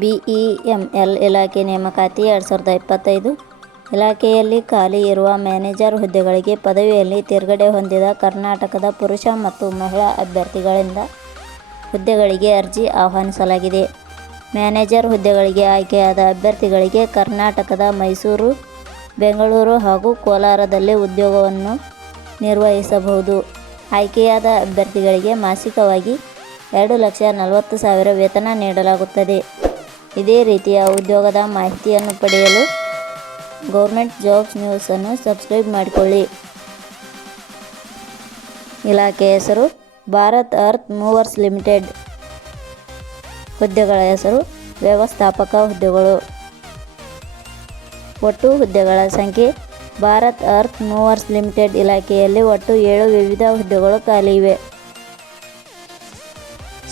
B E M L ಇಲಾಖೆ ನೇಮಕಾತಿ ಎರಡು ಸಾವಿರದ ಇಪ್ಪತ್ತೈದು. ಇಲಾಖೆಯಲ್ಲಿ ಖಾಲಿ ಇರುವ ಮ್ಯಾನೇಜರ್ ಹುದ್ದೆಗಳಿಗೆ ಪದವಿಯಲ್ಲಿ ತಿರುಗಡೆ ಹೊಂದಿದ ಕರ್ನಾಟಕದ ಪುರುಷ ಮತ್ತು ಮಹಿಳಾ ಅಭ್ಯರ್ಥಿಗಳಿಂದ ಹುದ್ದೆಗಳಿಗೆ ಅರ್ಜಿ ಆಹ್ವಾನಿಸಲಾಗಿದೆ. ಮ್ಯಾನೇಜರ್ ಹುದ್ದೆಗಳಿಗೆ ಆಯ್ಕೆಯಾದ ಅಭ್ಯರ್ಥಿಗಳಿಗೆ ಕರ್ನಾಟಕದ ಮೈಸೂರು, ಬೆಂಗಳೂರು ಹಾಗೂ ಕೋಲಾರದಲ್ಲಿ ಉದ್ಯೋಗವನ್ನು ನಿರ್ವಹಿಸಬಹುದು. ಆಯ್ಕೆಯಾದ ಅಭ್ಯರ್ಥಿಗಳಿಗೆ ಮಾಸಿಕವಾಗಿ ಎರಡು ಲಕ್ಷ ನಲವತ್ತು ಸಾವಿರ ವೇತನ ನೀಡಲಾಗುತ್ತದೆ. ಇದೇ ರೀತಿಯ ಉದ್ಯೋಗದ ಮಾಹಿತಿಯನ್ನು ಪಡೆಯಲು ಗೌರ್ಮೆಂಟ್ ಜಾಬ್ಸ್ ನ್ಯೂಸನ್ನು ಸಬ್ಸ್ಕ್ರೈಬ್ ಮಾಡಿಕೊಳ್ಳಿ. ಇಲಾಖೆ ಹೆಸರು ಭಾರತ್ ಅರ್ತ್ ಮೂವರ್ಸ್ ಲಿಮಿಟೆಡ್. ಹುದ್ದೆಗಳ ಹೆಸರು ವ್ಯವಸ್ಥಾಪಕ ಹುದ್ದೆಗಳು. ಒಟ್ಟು ಹುದ್ದೆಗಳ ಸಂಖ್ಯೆ ಭಾರತ್ ಅರ್ತ್ ಮೂವರ್ಸ್ ಲಿಮಿಟೆಡ್ ಇಲಾಖೆಯಲ್ಲಿ ಒಟ್ಟು ಏಳು ವಿವಿಧ ಹುದ್ದೆಗಳು ಖಾಲಿ ಇವೆ.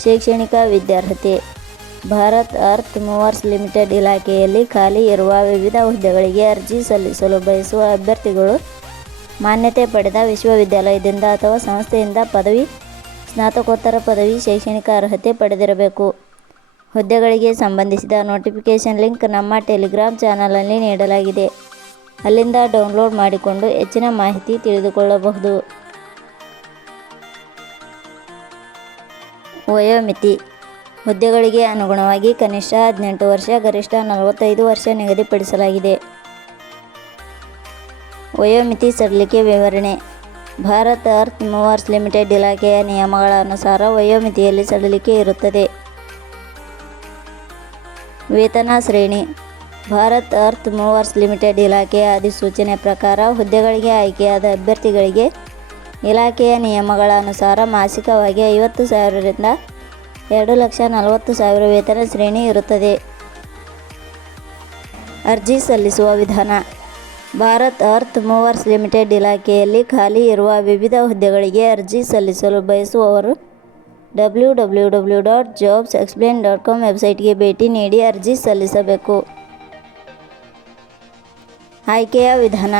ಶೈಕ್ಷಣಿಕ ವಿದ್ಯಾರ್ಹತೆ ಭಾರತ್ ಅರ್ಥ್ ಮೂವರ್ಸ್ ಲಿಮಿಟೆಡ್ ಇಲಾಖೆಯಲ್ಲಿ ಖಾಲಿ ಇರುವ ವಿವಿಧ ಹುದ್ದೆಗಳಿಗೆ ಅರ್ಜಿ ಸಲ್ಲಿಸಲು ಬಯಸುವ ಅಭ್ಯರ್ಥಿಗಳು ಮಾನ್ಯತೆ ಪಡೆದ ವಿಶ್ವವಿದ್ಯಾಲಯದಿಂದ ಅಥವಾ ಸಂಸ್ಥೆಯಿಂದ ಪದವಿ, ಸ್ನಾತಕೋತ್ತರ ಪದವಿ ಶೈಕ್ಷಣಿಕ ಅರ್ಹತೆ ಪಡೆದಿರಬೇಕು. ಹುದ್ದೆಗಳಿಗೆ ಸಂಬಂಧಿಸಿದ ನೋಟಿಫಿಕೇಷನ್ ಲಿಂಕ್ ನಮ್ಮ ಟೆಲಿಗ್ರಾಮ್ ಚಾನಲಲ್ಲಿ ನೀಡಲಾಗಿದೆ. ಅಲ್ಲಿಂದ ಡೌನ್ಲೋಡ್ ಮಾಡಿಕೊಂಡು ಹೆಚ್ಚಿನ ಮಾಹಿತಿ ತಿಳಿದುಕೊಳ್ಳಬಹುದು. ವಯೋಮಿತಿ ಹುದ್ದೆಗಳಿಗೆ ಅನುಗುಣವಾಗಿ ಕನಿಷ್ಠ ಹದಿನೆಂಟು ವರ್ಷ, ಗರಿಷ್ಠ ನಲವತ್ತೈದು ವರ್ಷ ನಿಗದಿಪಡಿಸಲಾಗಿದೆ. ವಯೋಮಿತಿ ಸಡಿಲಿಕೆ ವಿವರಣೆ ಭಾರತ್ ಅರ್ಥ್ ಮೂವರ್ಸ್ ಲಿಮಿಟೆಡ್ ಇಲಾಖೆಯ ನಿಯಮಗಳ ಅನುಸಾರ ವಯೋಮಿತಿಯಲ್ಲಿ ಸಡಿಲಿಕೆ ಇರುತ್ತದೆ. ವೇತನ ಶ್ರೇಣಿ ಭಾರತ್ ಅರ್ಥ್ ಮೂವರ್ಸ್ ಲಿಮಿಟೆಡ್ ಇಲಾಖೆಯ ಅಧಿಸೂಚನೆ ಪ್ರಕಾರ ಹುದ್ದೆಗಳಿಗೆ ಆಯ್ಕೆಯಾದ ಅಭ್ಯರ್ಥಿಗಳಿಗೆ ಇಲಾಖೆಯ ನಿಯಮಗಳ ಅನುಸಾರ ಮಾಸಿಕವಾಗಿ ಐವತ್ತು ಸಾವಿರದಿಂದ ಎರಡು ಲಕ್ಷ ನಲವತ್ತು ಸಾವಿರ ವೇತನ ಶ್ರೇಣಿ ಇರುತ್ತದೆ. ಅರ್ಜಿ ಸಲ್ಲಿಸುವ ವಿಧಾನ ಭಾರತ್ ಅರ್ಥ್ ಮೂವರ್ಸ್ ಲಿಮಿಟೆಡ್ ಇಲಾಖೆಯಲ್ಲಿ ಖಾಲಿ ಇರುವ ವಿವಿಧ ಹುದ್ದೆಗಳಿಗೆ ಅರ್ಜಿ ಸಲ್ಲಿಸಲು ಬಯಸುವವರು W W W dot jobs explain dot com ವೆಬ್ಸೈಟ್ಗೆ ಭೇಟಿ ನೀಡಿ ಅರ್ಜಿ ಸಲ್ಲಿಸಬೇಕು. ಆಯ್ಕೆಯ ವಿಧಾನ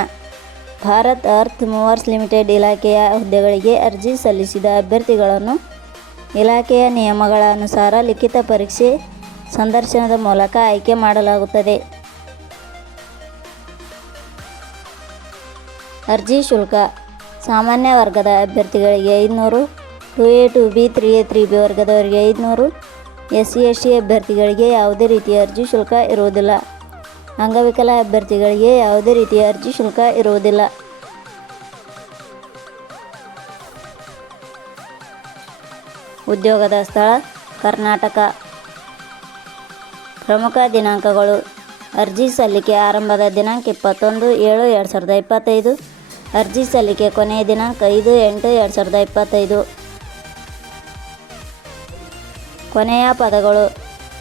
ಭಾರತ್ ಅರ್ಥ್ ಮೂವರ್ಸ್ ಲಿಮಿಟೆಡ್ ಇಲಾಖೆಯ ಹುದ್ದೆಗಳಿಗೆ ಅರ್ಜಿ ಸಲ್ಲಿಸಿದ ಅಭ್ಯರ್ಥಿಗಳನ್ನು ಇಲಾಖೆಯ ನಿಯಮಗಳ ಅನುಸಾರ ಲಿಖಿತ ಪರೀಕ್ಷೆ, ಸಂದರ್ಶನದ ಮೂಲಕ ಆಯ್ಕೆ ಮಾಡಲಾಗುತ್ತದೆ. ಅರ್ಜಿ ಶುಲ್ಕ ಸಾಮಾನ್ಯ ವರ್ಗದ ಅಭ್ಯರ್ಥಿಗಳಿಗೆ ಐದುನೂರು, two A two B, three A three B ವರ್ಗದವರಿಗೆ ಐದುನೂರು, ಎಸ್ ಸಿ ಎಸ್ ಟಿ ಅಭ್ಯರ್ಥಿಗಳಿಗೆ ಯಾವುದೇ ರೀತಿಯ ಅರ್ಜಿ ಶುಲ್ಕ ಇರುವುದಿಲ್ಲ. ಅಂಗವಿಕಲ ಅಭ್ಯರ್ಥಿಗಳಿಗೆ ಯಾವುದೇ ರೀತಿಯ ಅರ್ಜಿ ಶುಲ್ಕ ಇರುವುದಿಲ್ಲ. ಉದ್ಯೋಗದ ಸ್ಥಳ, ಕರ್ನಾಟಕ. ಪ್ರಮುಖ ದಿನಾಂಕಗಳು ಅರ್ಜಿ ಸಲ್ಲಿಕೆ ಆರಂಭದ ದಿನಾಂಕ ಇಪ್ಪತ್ತೊಂದು ಏಳು ಎರಡು ಸಾವಿರದ ಇಪ್ಪತ್ತೈದು. ಅರ್ಜಿ ಸಲ್ಲಿಕೆ ಕೊನೆಯ ದಿನಾಂಕ ಐದು ಎಂಟು ಎರಡು ಸಾವಿರದ ಇಪ್ಪತ್ತೈದು. ಕೊನೆಯ ಪದಗಳು